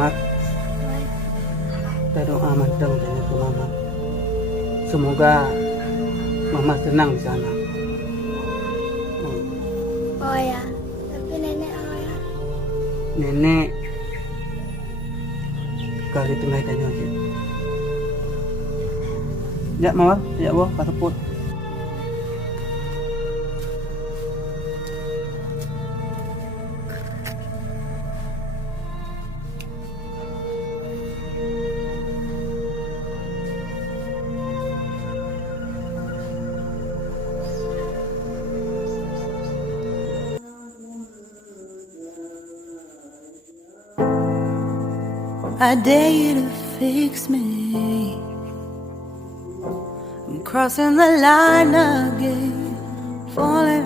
semangat. Kita doa manteng tanya ke mama. Semoga mama tenang di sana. Oh ya, tapi nenek oh ya. Nenek kali tengah tanya aja. Ya mama, ya wah pasaport. I dare you to fix me. I'm crossing the line again, falling